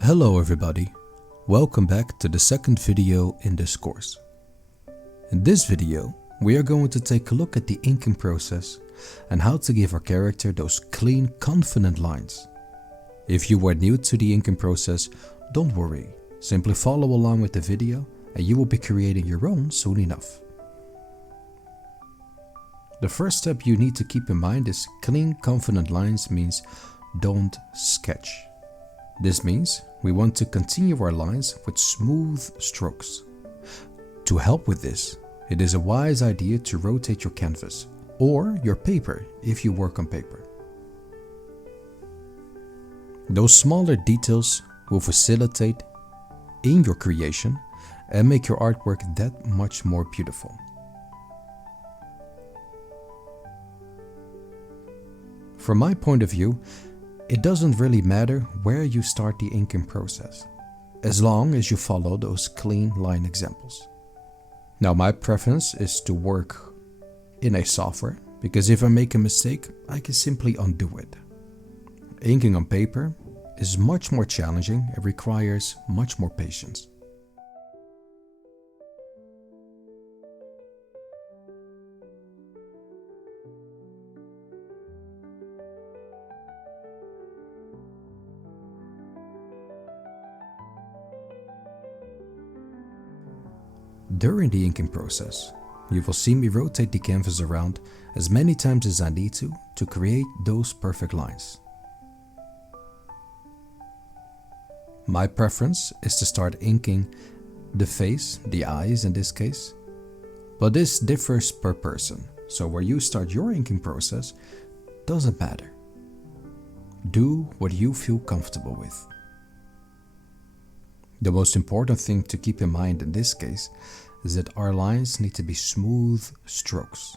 Hello everybody, welcome back to the second video in this course. In this video, we are going to take a look at the inking process and how to give our character those clean, confident lines. If you are new to the inking process, don't worry, simply follow along with the video and you will be creating your own soon enough. The first step you need to keep in mind is clean, confident lines means don't sketch. This means we want to continue our lines with smooth strokes. To help with this, it is a wise idea to rotate your canvas or your paper if you work on paper. Those smaller details will facilitate in your creation and make your artwork that much more beautiful. From my point of view, it doesn't really matter where you start the inking process, as long as you follow those clean line examples. Now, my preference is to work in a software, because if I make a mistake, I can simply undo it. Inking on paper is much more challenging and requires much more patience. During the inking process, you will see me rotate the canvas around as many times as I need to create those perfect lines. My preference is to start inking the face, the eyes in this case, but this differs per person, so where you start your inking process doesn't matter. Do what you feel comfortable with. The most important thing to keep in mind in this case is that our lines need to be smooth strokes.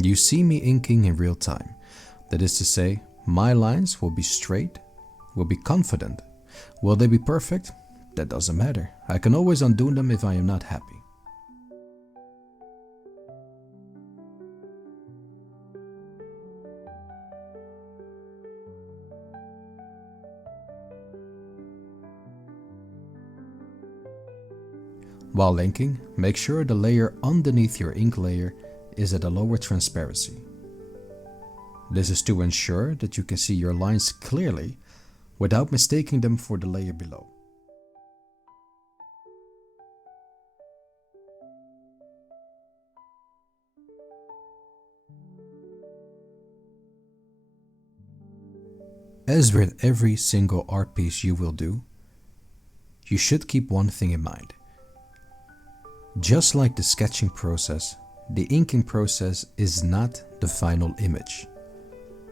You see me inking in real time. That is to say, my lines will be straight, will be confident. Will they be perfect? That doesn't matter. I can always undo them if I am not happy. While inking, make sure the layer underneath your ink layer is at a lower transparency. This is to ensure that you can see your lines clearly without mistaking them for the layer below. As with every single art piece you will do, you should keep one thing in mind. Just like the sketching process, the inking process is not the final image.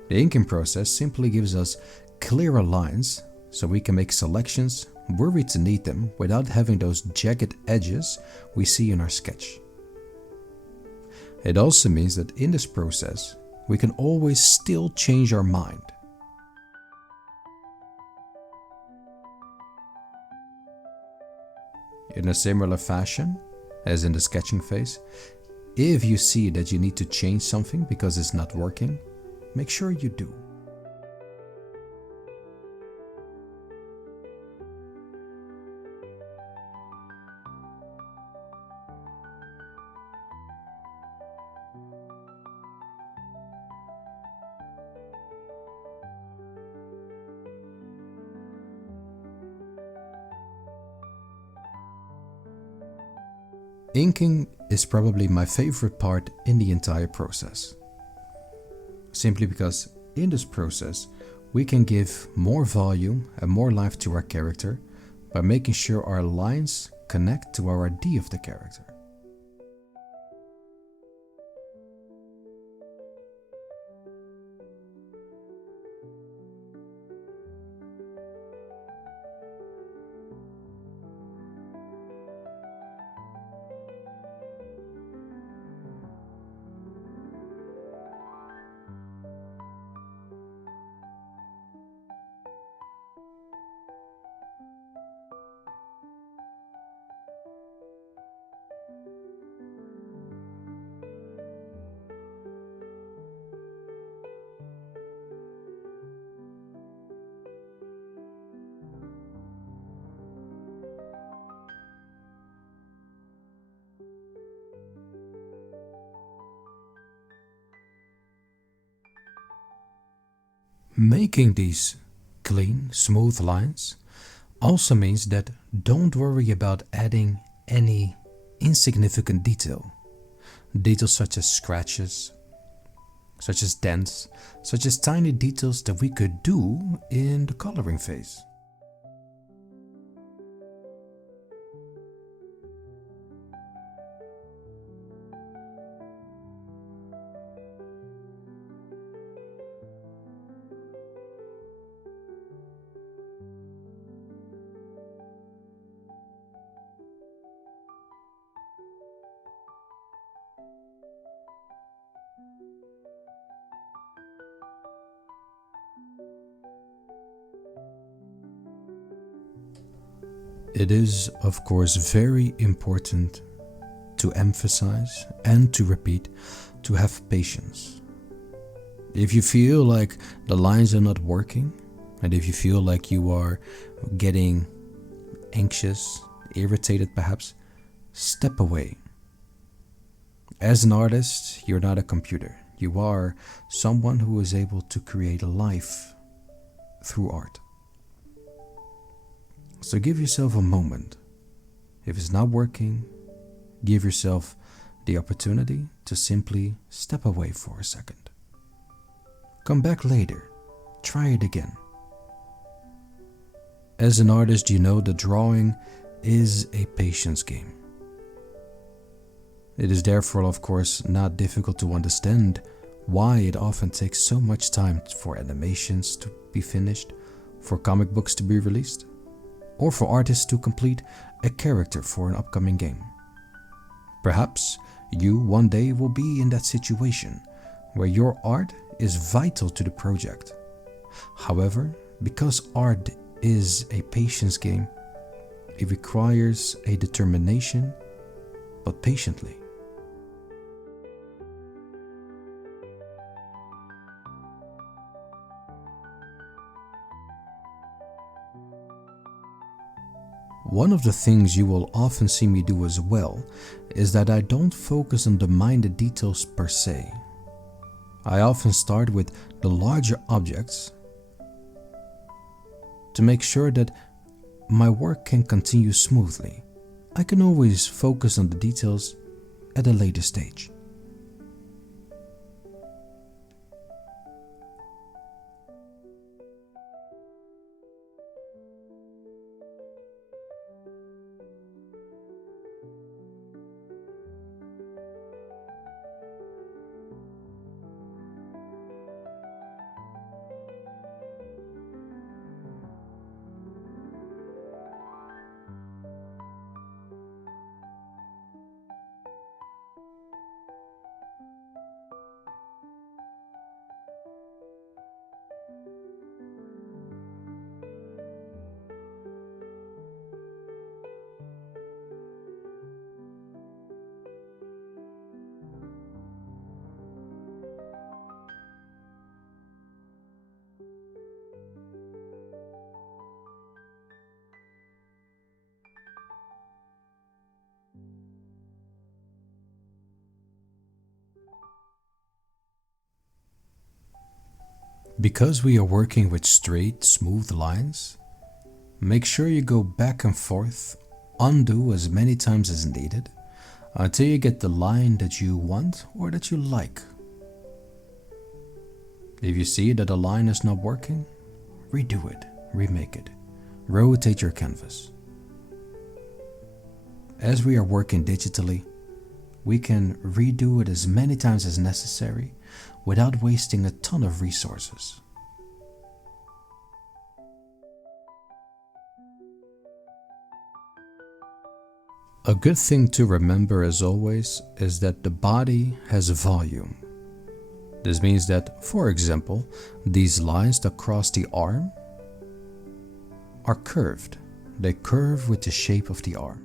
The inking process simply gives us clearer lines so we can make selections were we to need them without having those jagged edges we see in our sketch. It also means that in this process, we can always still change our mind. In a similar fashion as in the sketching phase, if you see that you need to change something because it's not working, make sure you do. Inking is probably my favorite part in the entire process. Simply because in this process, we can give more volume and more life to our character by making sure our lines connect to our idea of the character. Making these clean, smooth lines also means that don't worry about adding any insignificant detail. Details such as scratches, such as dents, such as tiny details that we could do in the coloring phase. It is, of course, very important to emphasize and to repeat to have patience. If you feel like the lines are not working, and if you feel like you are getting anxious, irritated perhaps, step away. As an artist, you're not a computer. You are someone who is able to create a life through art. So give yourself a moment. If it's not working, give yourself the opportunity to simply step away for a second. Come back later. Try it again. As an artist, you know that drawing is a patience game. It is therefore, of course, not difficult to understand why it often takes so much time for animations to be finished, for comic books to be released, or for artists to complete a character for an upcoming game. Perhaps you one day will be in that situation where your art is vital to the project. However, because art is a patience game, it requires a determination, but patiently. One of the things you will often see me do as well is that I don't focus on the minor details per se. I often start with the larger objects to make sure that my work can continue smoothly. I can always focus on the details at a later stage. Because we are working with straight, smooth lines, make sure you go back and forth, undo as many times as needed, until you get the line that you want or that you like. If you see that a line is not working, redo it, remake it, rotate your canvas. As we are working digitally, we can redo it as many times as necessary without wasting a ton of resources. A good thing to remember as always is that the body has volume. This means that, for example, these lines that cross the arm are curved. They curve with the shape of the arm.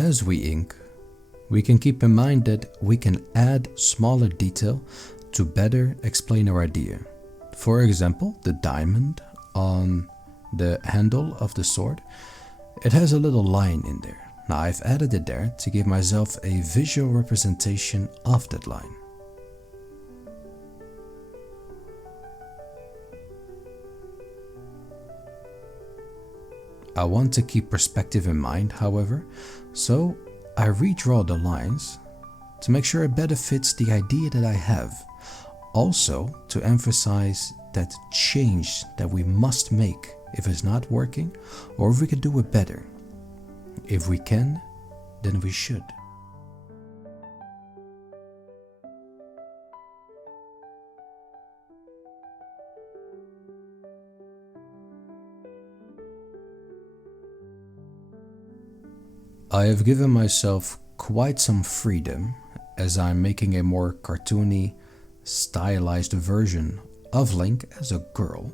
As we ink, we can keep in mind that we can add smaller detail to better explain our idea. For example, the diamond on the handle of the sword, it has a little line in there. Now I've added it there to give myself a visual representation of that line. I want to keep perspective in mind, however, so I redraw the lines to make sure it better fits the idea that I have. Also, to emphasize that change that we must make if it's not working, or if we can do it better. If we can, then we should. I have given myself quite some freedom as I'm making a more cartoony, stylized version of Link as a girl.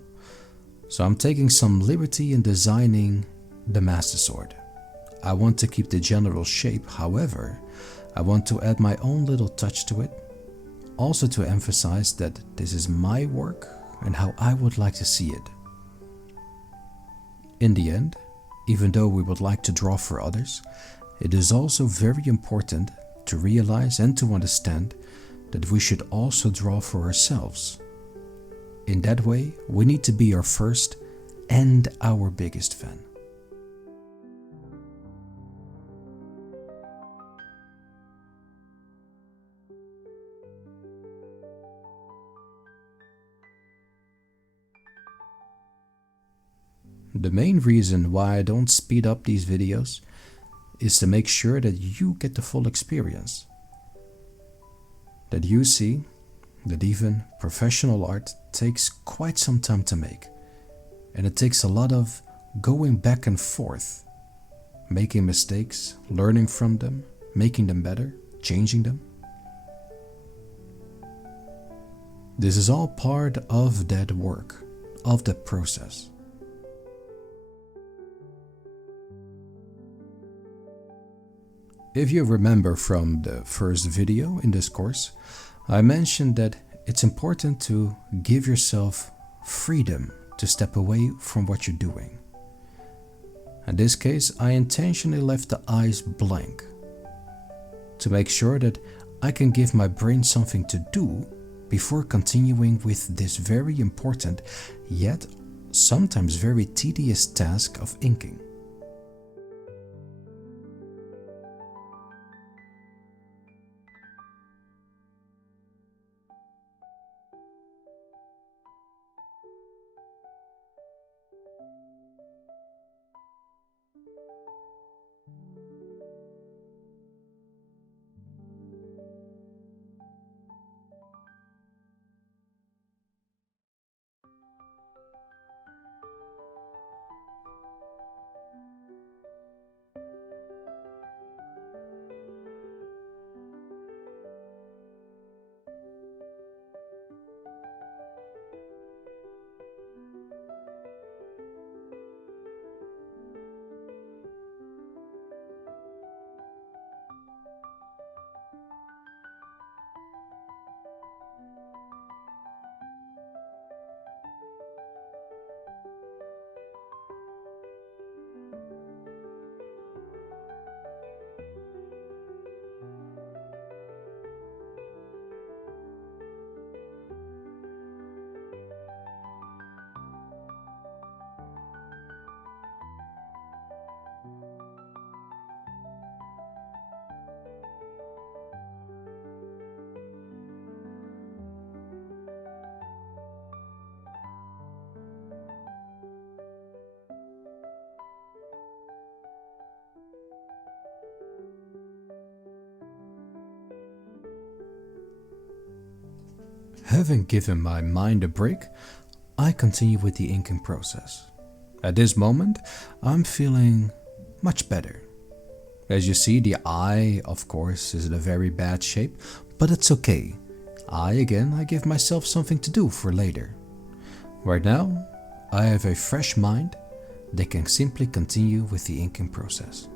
So I'm taking some liberty in designing the Master Sword. I want to keep the general shape, however, I want to add my own little touch to it, also to emphasize that this is my work and how I would like to see it. In the end, even though we would like to draw for others, it is also very important to realize and to understand that we should also draw for ourselves. In that way, we need to be our first and our biggest fan. The main reason why I don't speed up these videos is to make sure that you get the full experience. That you see that even professional art takes quite some time to make, and it takes a lot of going back and forth, making mistakes, learning from them, making them better, changing them. This is all part of that work, of that process. If you remember from the first video in this course, I mentioned that it's important to give yourself freedom to step away from what you're doing. In this case, I intentionally left the eyes blank to make sure that I can give my brain something to do before continuing with this very important, yet sometimes very tedious task of inking. Having given my mind a break, I continue with the inking process. At this moment, I'm feeling much better. As you see, the eye, of course, is in a very bad shape, but it's okay. I give myself something to do for later. Right now, I have a fresh mind that can simply continue with the inking process.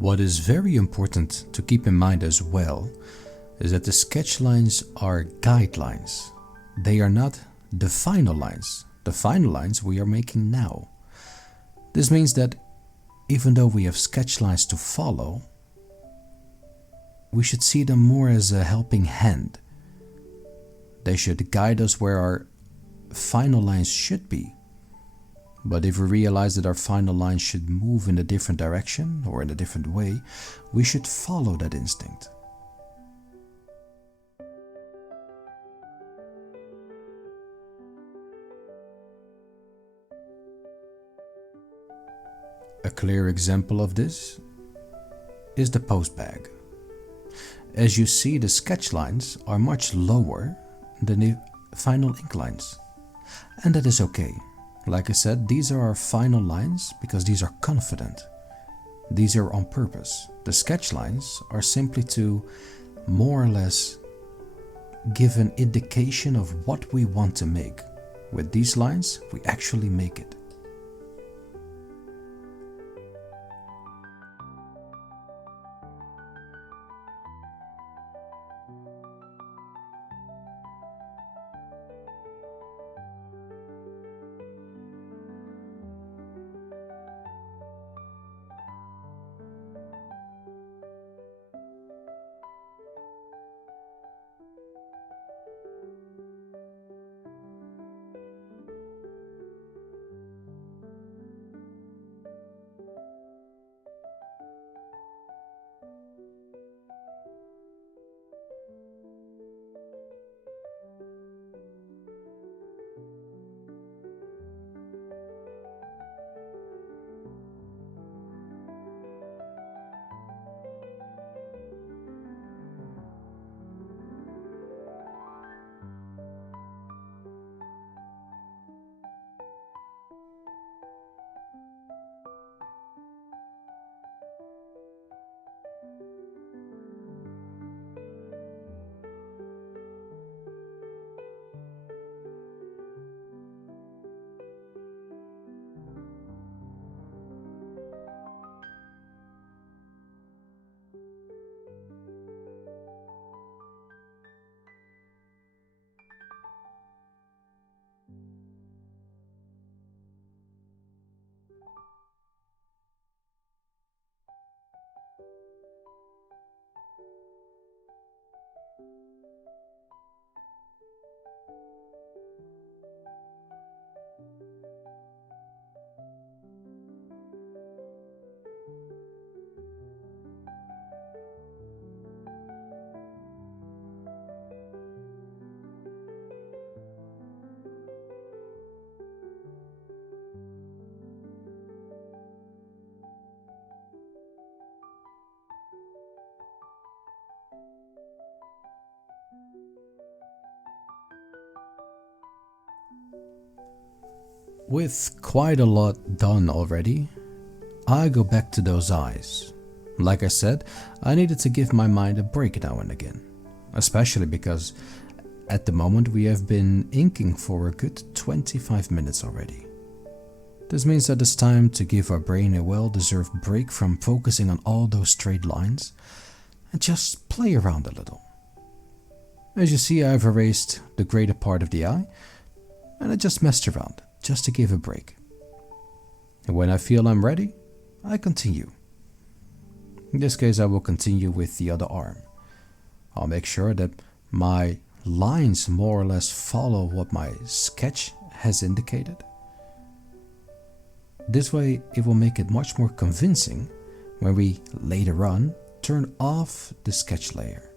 What is very important to keep in mind as well is that the sketch lines are guidelines. They are not the final lines. The final lines we are making now. This means that even though we have sketch lines to follow, we should see them more as a helping hand. They should guide us where our final lines should be. But if we realize that our final line should move in a different direction or in a different way, we should follow that instinct. A clear example of this is the post bag. As you see, the sketch lines are much lower than the final ink lines. And that is okay. Like I said, these are our final lines because these are confident. These are on purpose. The sketch lines are simply to more or less give an indication of what we want to make. With these lines, we actually make it. With quite a lot done already, I go back to those eyes. Like I said, I needed to give my mind a break now and again, especially because at the moment we have been inking for a good 25 minutes already. This means that it's time to give our brain a well-deserved break from focusing on all those straight lines and just play around a little. As you see, I've erased the greater part of the eye and I just messed around just to give a break. And when I feel I'm ready, I continue. In this case, I will continue with the other arm. I'll make sure that my lines more or less follow what my sketch has indicated. This way, it will make it much more convincing when we later on turn off the sketch layer.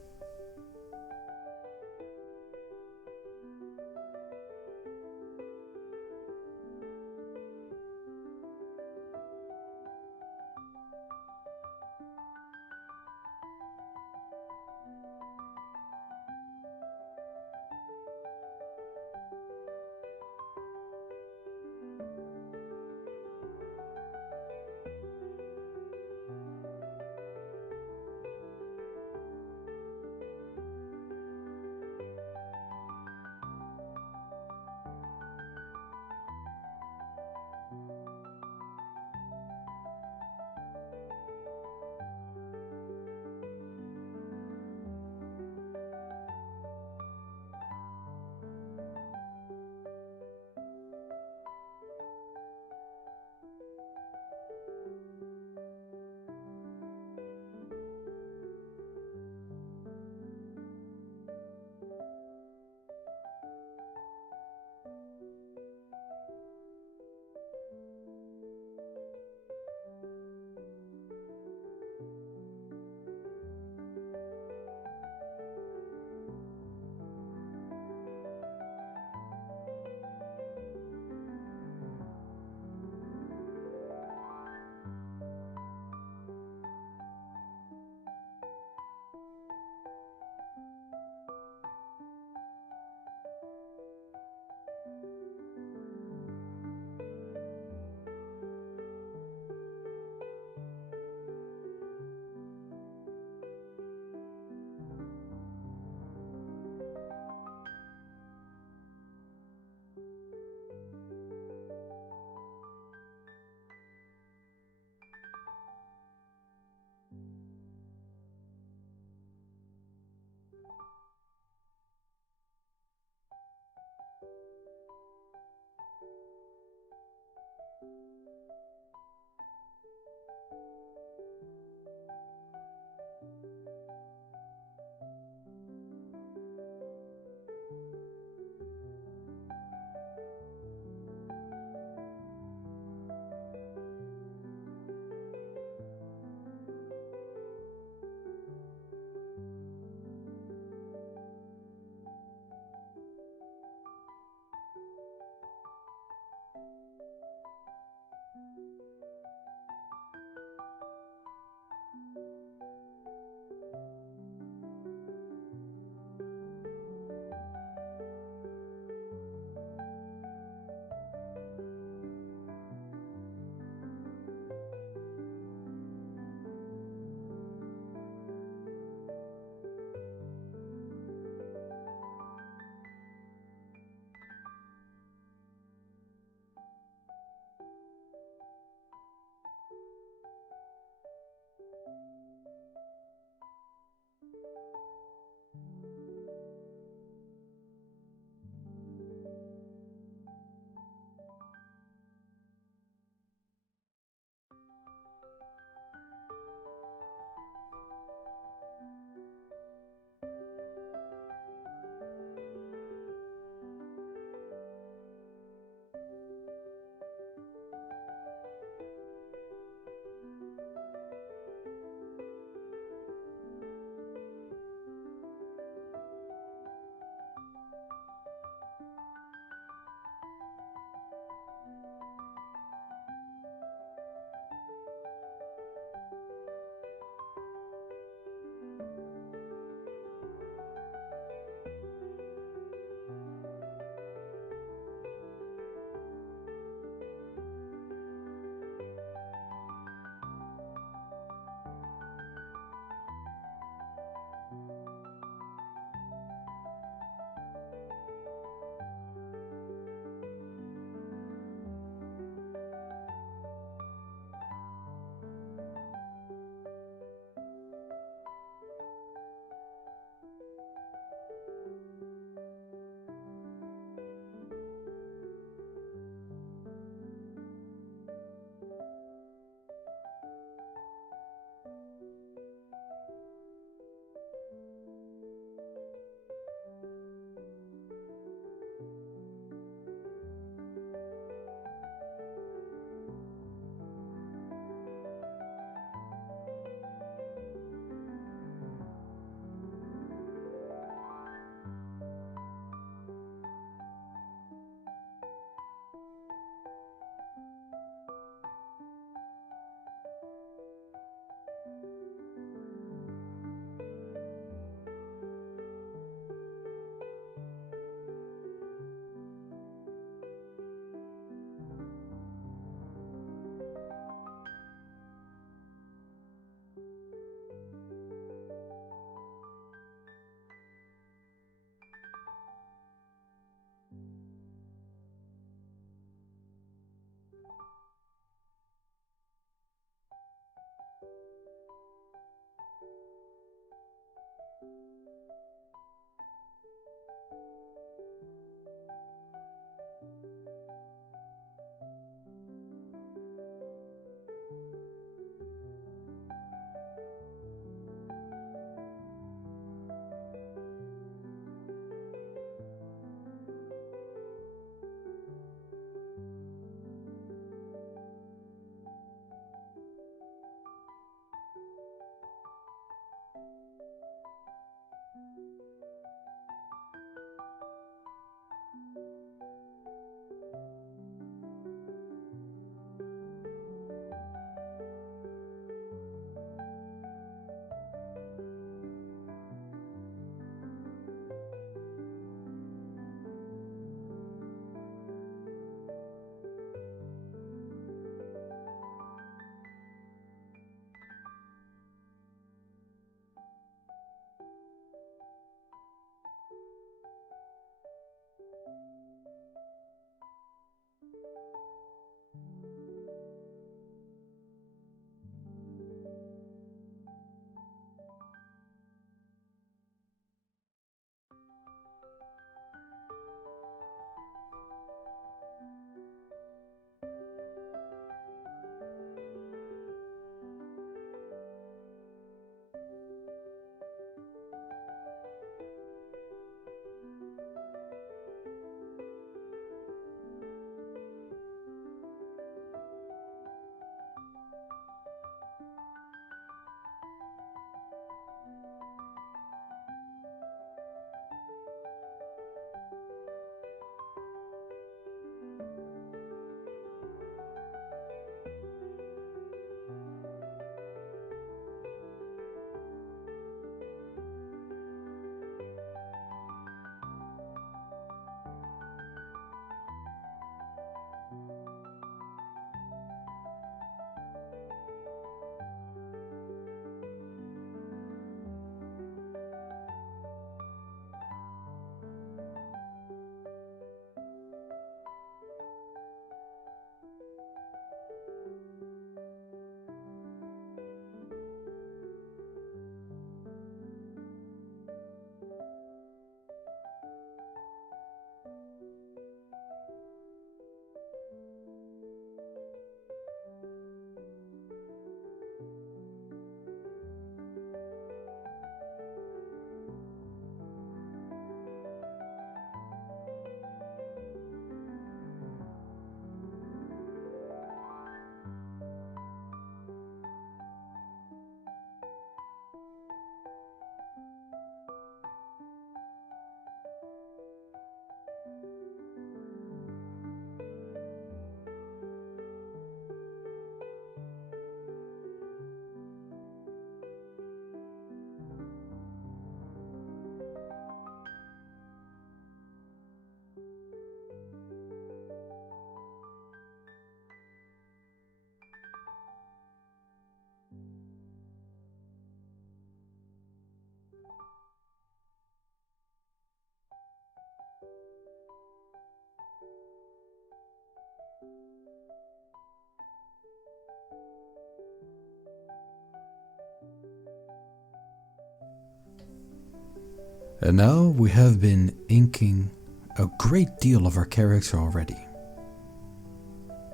And now we have been inking a great deal of our character already.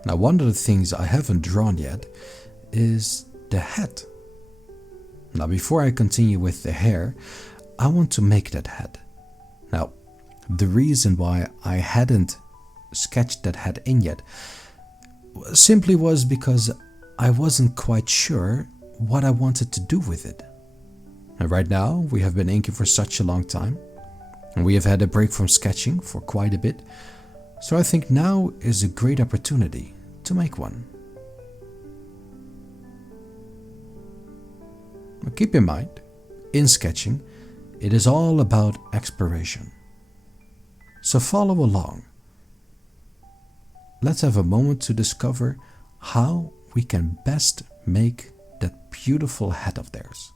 Now, one of the things I haven't drawn yet is the head. Now, before I continue with the hair, I want to make that head. Now, the reason why I hadn't sketched that head in yet simply was because I wasn't quite sure what I wanted to do with it. And right now, we have been inking for such a long time, and we have had a break from sketching for quite a bit, so I think now is a great opportunity to make one. Now keep in mind, in sketching, it is all about exploration. So follow along. Let's have a moment to discover how we can best make that beautiful head of theirs.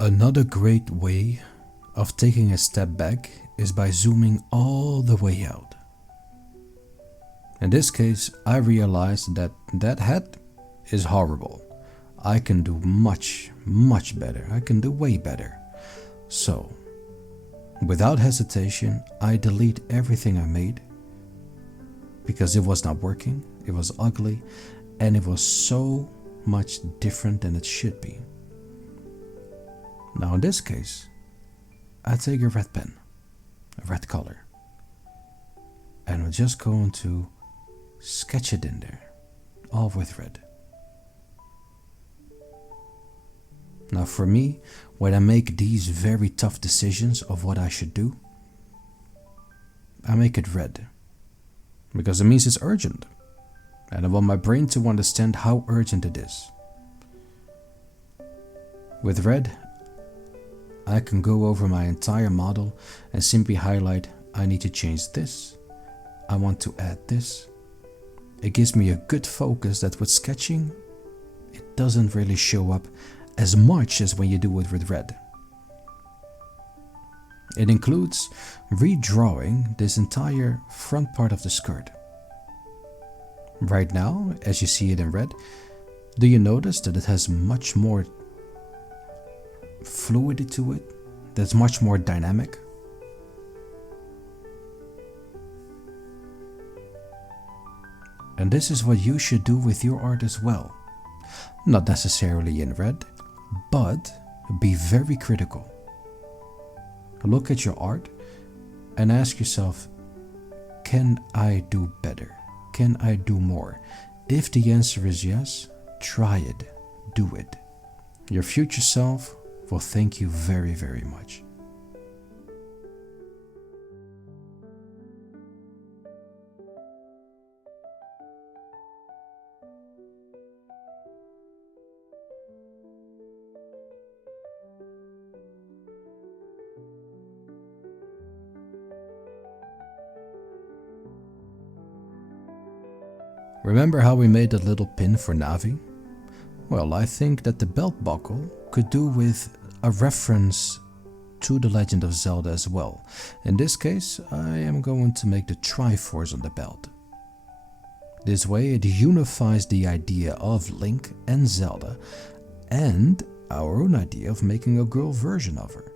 Another great way of taking a step back is by zooming all the way out. In this case, I realized that that hat is horrible. I can do much, much better. I can do way better. So, without hesitation, I delete everything I made because it was not working, it was ugly, and it was so much different than it should be. Now in this case, I take a red pen, a red color, and I'm just going to sketch it in there, all with red. Now for me, when I make these very tough decisions of what I should do, I make it red, because it means it's urgent, and I want my brain to understand how urgent it is. With red, I can go over my entire model and simply highlight, I need to change this, I want to add this. It gives me a good focus that with sketching, it doesn't really show up as much as when you do it with red. It includes redrawing this entire front part of the skirt. Right now, as you see it in red, do you notice that it has much more fluidity to it? That's much more dynamic. And this is what you should do with your art as well. Not necessarily in red, but be very critical. Look at your art and ask yourself, can I do better? Can I do more? If the answer is yes, try it, do it. Your future self will thank you very, very much. Remember how we made that little pin for Navi? Well, I think that the belt buckle could do with a reference to The Legend of Zelda as well. In this case, I am going to make the Triforce on the belt. This way it unifies the idea of Link and Zelda and our own idea of making a girl version of her.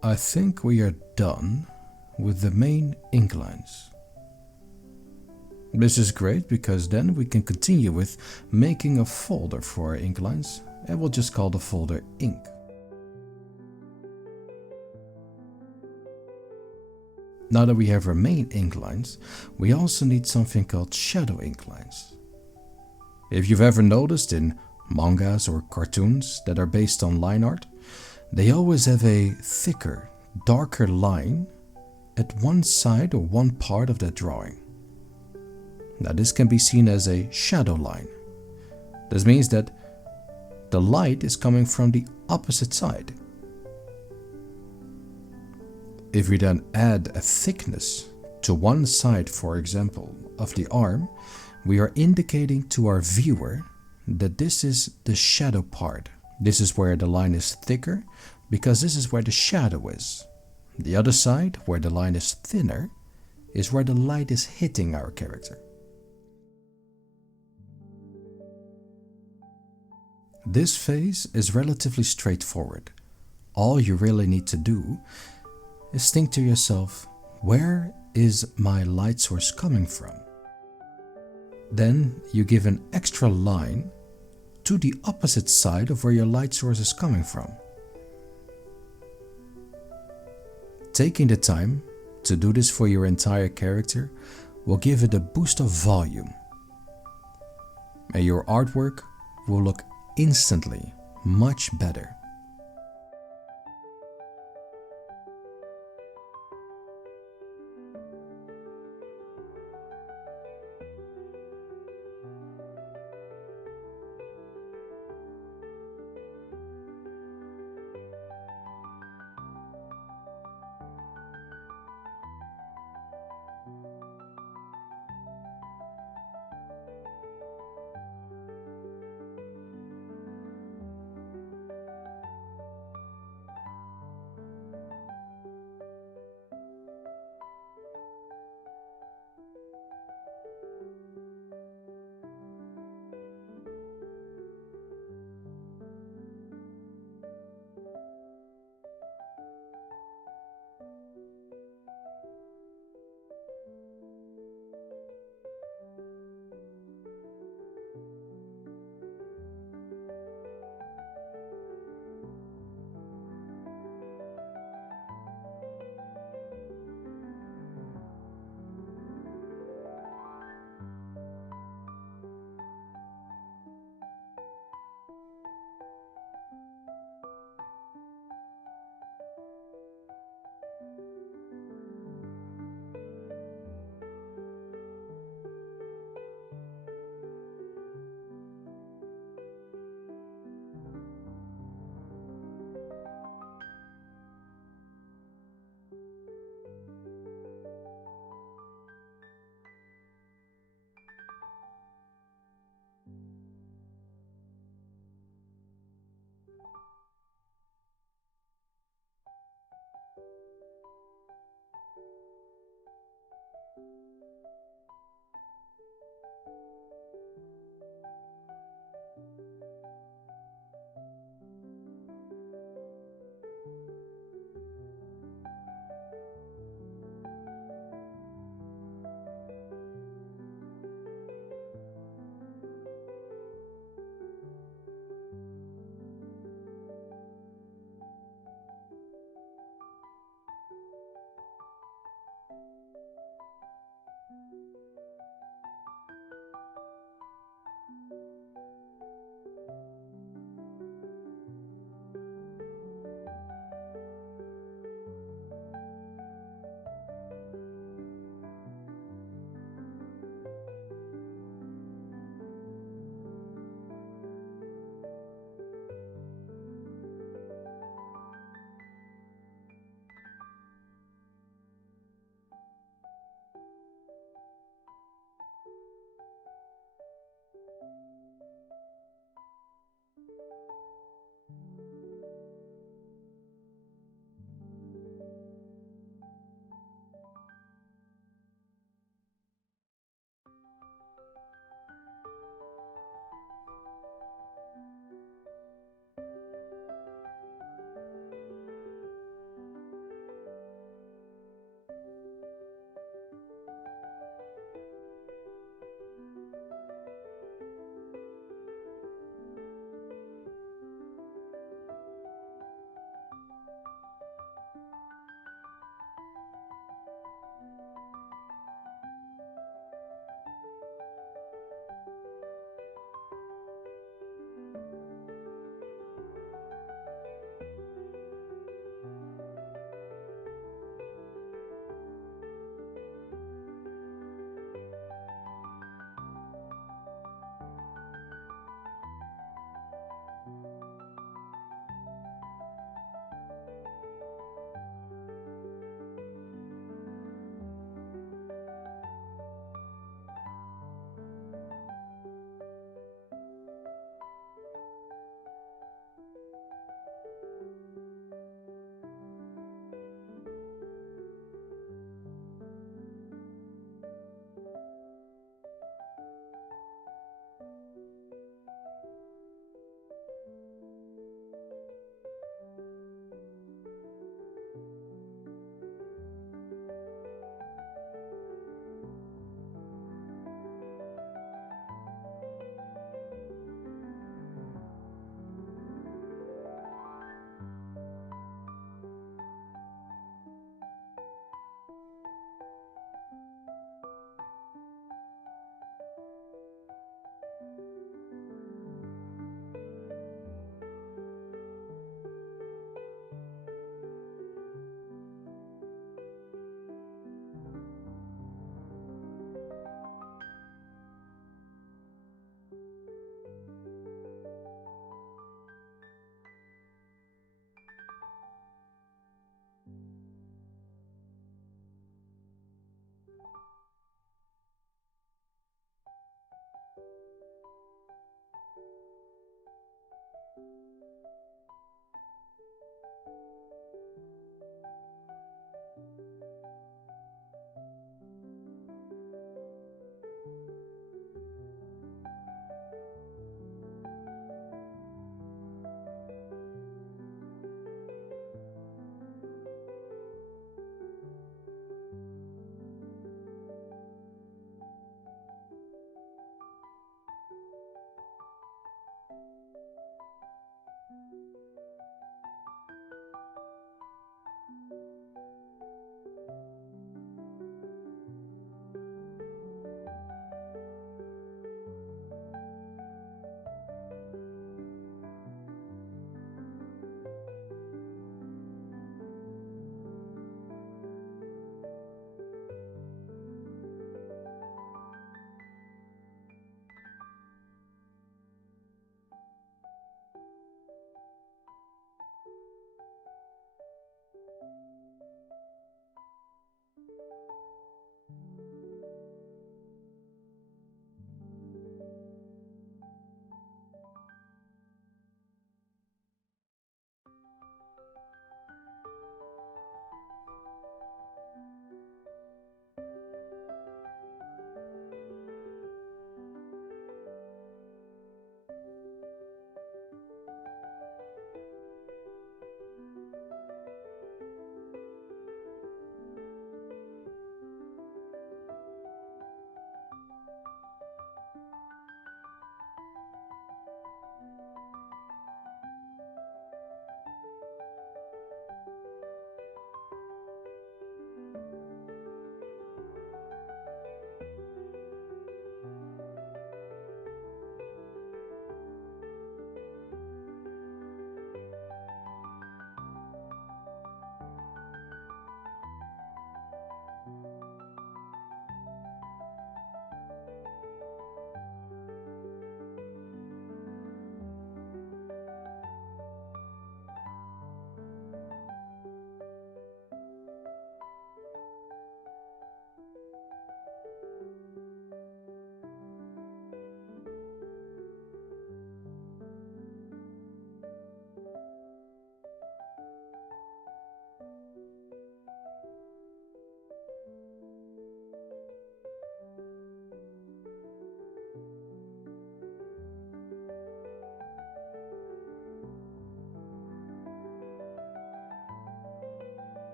I think we are done with the main ink lines. This is great because then we can continue with making a folder for our ink lines, and we'll just call the folder ink. Now that we have our main ink lines, we also need something called shadow ink lines. If you've ever noticed in mangas or cartoons that are based on line art, they always have a thicker, darker line at one side or one part of that drawing. Now this can be seen as a shadow line. This means that the light is coming from the opposite side. If we then add a thickness to one side, for example, of the arm, we are indicating to our viewer that this is the shadow part. This is where the line is thicker because this is where the shadow is. The other side, where the line is thinner, is where the light is hitting our character. This phase is relatively straightforward. All you really need to do is think to yourself, where is my light source coming from? Then you give an extra line to the opposite side of where your light source is coming from. Taking the time to do this for your entire character will give it a boost of volume, and your artwork will look instantly much better.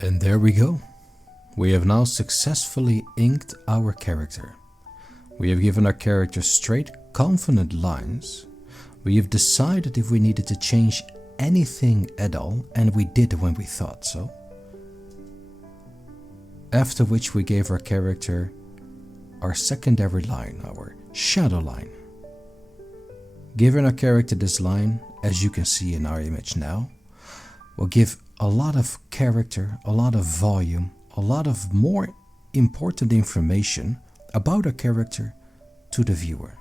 And there we go. We have now successfully inked our character. We have given our character straight, confident lines. We have decided if we needed to change anything at all, and we did when we thought so. After which we gave our character our secondary line, our shadow line. Giving our character this line, as you can see in our image now, will give a lot of character, a lot of volume, a lot of more important information about our character to the viewer.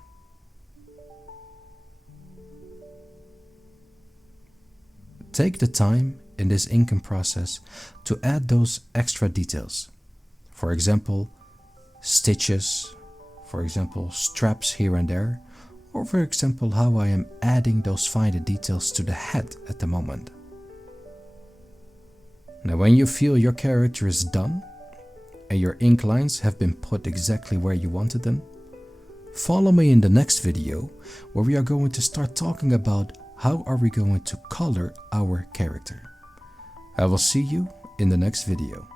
Take the time in this inking process to add those extra details. For example, stitches, for example, straps here and there, or for example how I am adding those finer details to the head at the moment. Now when you feel your character is done and your ink lines have been put exactly where you wanted them, follow me in the next video where we are going to start talking about how are we going to color our character. I will see you in the next video.